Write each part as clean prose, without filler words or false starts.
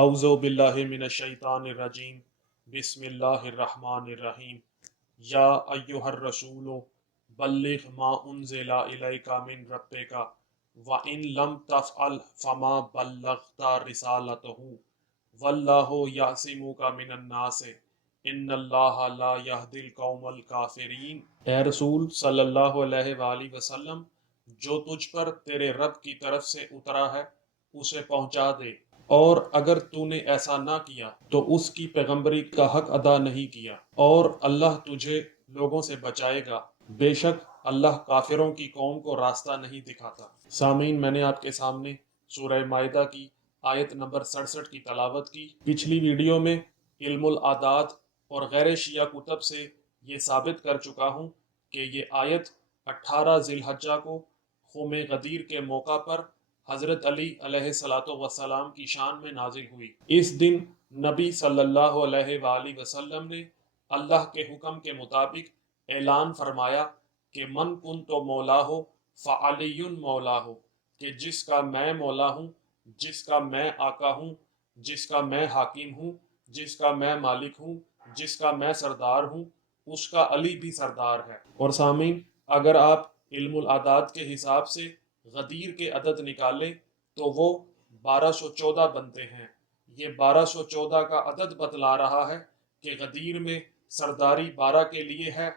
اعوذ باللہ من الشیطان الرجیم بسم اللہ الرحمن الرحیم یا ایہا الرسول بلغ ما انزل الیک من ربک وان لم تفعل فما بلغت رسالته واللہ یعصمک من الناس ان اللہ لا یہدی القوم الکافرین۔ اے رسول صلی اللہ علیہ وآلہ وسلم، جو تجھ پر تیرے رب کی طرف سے اترا ہے اسے پہنچا دے، اور اگر تو نے ایسا نہ کیا تو اس کی پیغمبری کا حق ادا نہیں کیا، اور اللہ تجھے لوگوں سے بچائے گا، بے شک اللہ کافروں کی قوم کو راستہ نہیں دکھاتا۔ سامعین، میں نے آپ کے سامنے سورہ مائدہ کی آیت نمبر 67 کی تلاوت کی۔ پچھلی ویڈیو میں علم العادات اور غیر شیعہ کتب سے یہ ثابت کر چکا ہوں کہ یہ آیت 18 ذی الحجہ کو قوم غدیر کے موقع پر حضرت علی علیہ السلام کی شان میں نازل ہوئی۔ اس دن نبی صلی اللہ علیہ وآلہ وسلم نے اللہ کے حکم کے مطابق اعلان فرمایا کہ من کنت مولا ہو فعلی مولا ہو، کہ جس کا میں مولا ہوں، جس کا میں آقا ہوں، جس کا میں حاکم ہوں، جس کا میں مالک ہوں، جس کا میں سردار ہوں، اس کا علی بھی سردار ہے۔ اور سامعین، اگر آپ علم العادات کے حساب سے غدیر کے عدد نکالیں تو وہ 1214 بنتے ہیں۔ یہ 1214 کا عدد بتلا رہا ہے کہ غدیر میں سرداری 12 کے لیے ہے،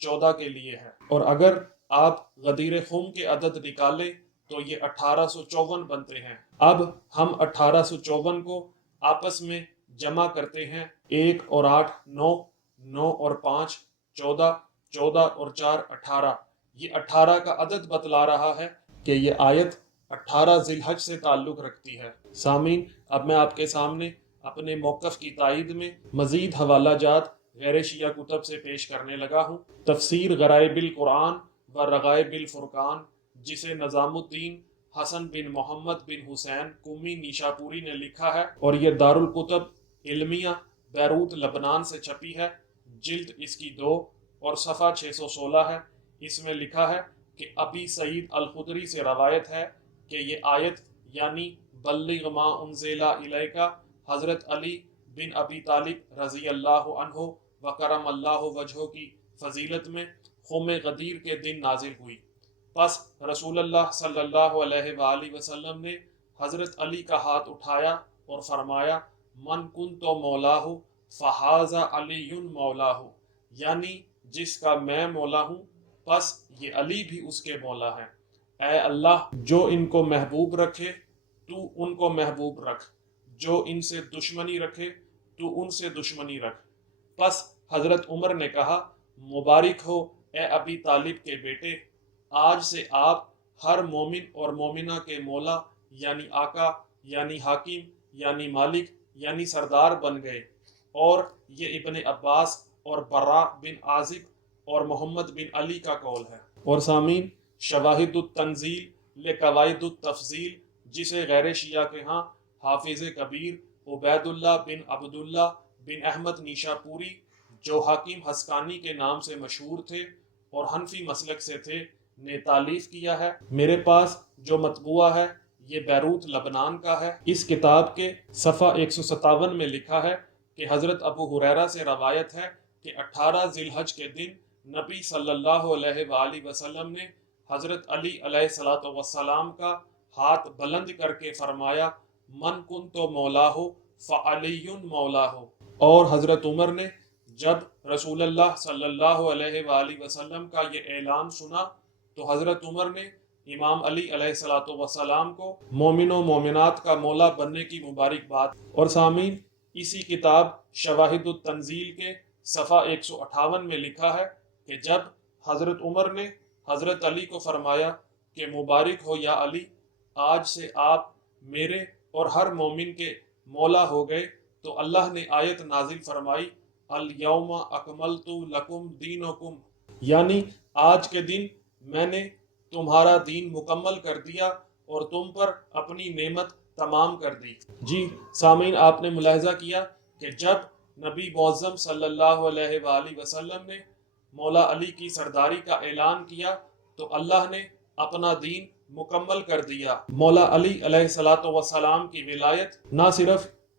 14 کے لیے ہے، اور اگر آپ غدیر خم کے عدد نکالیں تو یہ 1854 بنتے ہیں۔ اب ہم 1854 کو آپس میں جمع کرتے ہیں۔ 1 اور 8 9، 9 اور 5 14، 14 اور 4 18۔ یہ 18 کا عدد بتلا رہا ہے کہ یہ آیت 18 ذی الحج سے تعلق رکھتی ہے۔ سامعین، اب میں آپ کے سامنے اپنے موقف کی تائید میں مزید حوالہ جات غیر شیعہ کتب سے پیش کرنے لگا ہوں۔ تفسیر غرائب القرآن و رغائب الفرقان، جسے نظام الدین حسن بن محمد بن حسین قمی نیشاپوری نے لکھا ہے، اور یہ دارالکتب علمیہ بیروت لبنان سے چھپی ہے۔ جلد اس کی 2 اور صفحہ 616 ہے۔ اس میں لکھا ہے کہ ابی سعید الخدری سے روایت ہے کہ یہ آیت یعنی بلغ ما انزل الیک حضرت علی بن ابی طالب رضی اللہ عنہ وکرم اللہ وجہہ کی فضیلت میں قوم غدیر کے دن نازل ہوئی۔ پس رسول اللہ صلی اللہ علیہ وآلہ وسلم نے حضرت علی کا ہاتھ اٹھایا اور فرمایا من کنت مولاہ فہذا علی مولاہ، یعنی جس کا میں مولا ہوں پس یہ علی بھی اس کے مولا ہے۔ اے اللہ، جو ان کو محبوب رکھے تو ان کو محبوب رکھ، جو ان سے دشمنی رکھے تو ان سے دشمنی رکھ۔ پس حضرت عمر نے کہا مبارک ہو اے ابی طالب کے بیٹے، آج سے آپ ہر مومن اور مومنہ کے مولا یعنی آقا یعنی حاکم یعنی مالک یعنی سردار بن گئے۔ اور یہ ابن عباس اور براء بن عازب اور محمد بن علی کا قول ہے۔ اور سامعین، شواہد التنزیل لقواعد التفضیل، جسے غیر شیعہ کے ہاں حافظ کبیر عبید اللہ بن عبداللہ بن احمد نیشاپوری، جو حاکم حسکانی کے نام سے مشہور تھے اور حنفی مسلک سے تھے، نے تالیف کیا ہے۔ میرے پاس جو مطبوعہ ہے یہ بیروت لبنان کا ہے۔ اس کتاب کے صفحہ 157 میں لکھا ہے کہ حضرت ابو ہریرہ سے روایت ہے کہ 18 ذی الحج کے دن نبی صلی اللہ علیہ وآلہ وسلم نے حضرت علی علیہ السلام کا ہاتھ بلند کر کے فرمایا من کنت مولاہ فعلی مولاہ۔ اور حضرت عمر نے جب رسول اللہ صلی اللہ علیہ وآلہ وسلم کا یہ اعلان سنا تو حضرت عمر نے امام علی علیہ السلام کو مومن و مومنات کا مولا بننے کی مبارکباد۔ اور سامعین، اسی کتاب شواہد التنزیل کے صفحہ 158 میں لکھا ہے کہ جب حضرت عمر نے حضرت علی کو فرمایا کہ مبارک ہو یا علی، آج سے آپ میرے اور ہر مومن کے مولا ہو گئے، تو اللہ نے آیت نازل فرمائی الیوم اکملت لکم دینکم، یعنی آج کے دن میں نے تمہارا دین مکمل کر دیا اور تم پر اپنی نعمت تمام کر دی۔ جی سامعین، آپ نے ملاحظہ کیا کہ جب نبی معظم صلی اللہ علیہ وآلہ وسلم نے مولا علی کی سرداری کا اعلان کیا تو اللہ نے اپنا دین مکمل کر دیا۔ مولا علی علیہ السلام کی ولایت نہ صرف